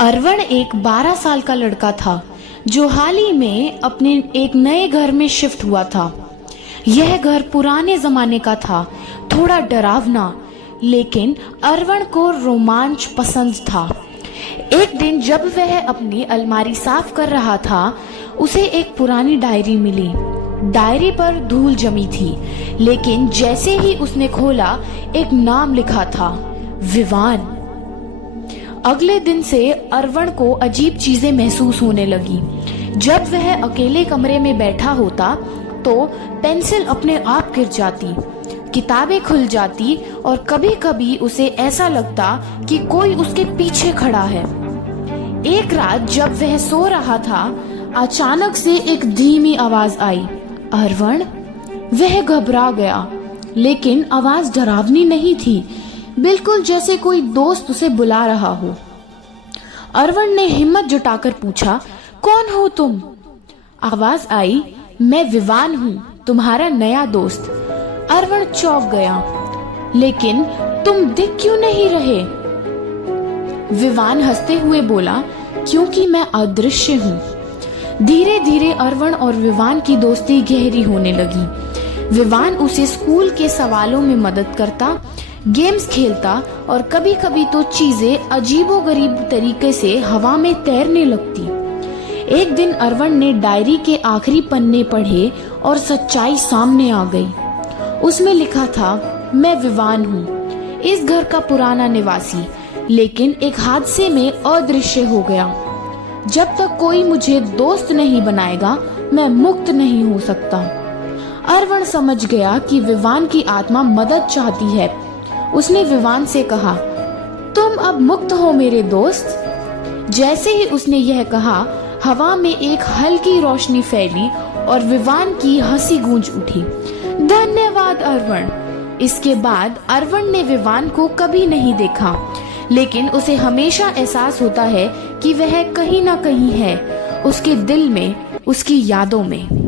अरवण एक 12 साल का लड़का था जो हाल ही में अपने एक नए घर में शिफ्ट हुआ था। यह घर पुराने जमाने का था, थोड़ा डरावना, लेकिन अरवण को रोमांच पसंद था। एक दिन जब वह अपनी अलमारी साफ कर रहा था, उसे एक पुरानी डायरी मिली। डायरी पर धूल जमी थी, लेकिन जैसे ही उसने खोला, एक नाम लिखा था, विवान। अगले दिन से अरवण को अजीब चीजें महसूस होने लगी। जब वह अकेले कमरे में बैठा होता तो पेंसिल अपने आप गिर जाती, किताबें खुल जाती और कभी कभी उसे ऐसा लगता कि कोई उसके पीछे खड़ा है। एक रात जब वह सो रहा था, अचानक से एक धीमी आवाज आई, अरवण। वह घबरा गया, लेकिन आवाज डरावनी नहीं थी, बिल्कुल जैसे कोई दोस्त उसे बुला रहा हो। अरवण ने हिम्मत जुटाकर पूछा, कौन हो तुम? आवाज आई, मैं विवान हूँ, तुम्हारा नया दोस्त। अरवण चौंक गया, लेकिन तुम दिख क्यों नहीं रहे? विवान हंसते हुए बोला, क्योंकि मैं अदृश्य हूँ। धीरे धीरे अरवण और विवान की दोस्ती गहरी होने लगी। विवान उसे स्कूल के सवालों में मदद करता, गेम्स खेलता और कभी कभी तो चीजें अजीबोगरीब तरीके से हवा में तैरने लगती। एक दिन अरवण ने डायरी के आखिरी पन्ने पढ़े और सच्चाई सामने आ गई। उसमें लिखा था, मैं विवान हूँ, इस घर का पुराना निवासी, लेकिन एक हादसे में अदृश्य हो गया। जब तक कोई मुझे दोस्त नहीं बनाएगा, मैं मुक्त नहीं हो सकता। अरवण समझ गया कि विवान की आत्मा मदद चाहती है। उसने विवान से कहा, तुम अब मुक्त हो मेरे दोस्त। जैसे ही उसने यह कहा, हवा में एक हल्की रोशनी फैली और विवान की हंसी गूंज उठी। धन्यवाद अरवण। इसके बाद अरवण ने विवान को कभी नहीं देखा, लेकिन उसे हमेशा एहसास होता है कि वह कहीं ना कहीं है, उसके दिल में, उसकी यादों में।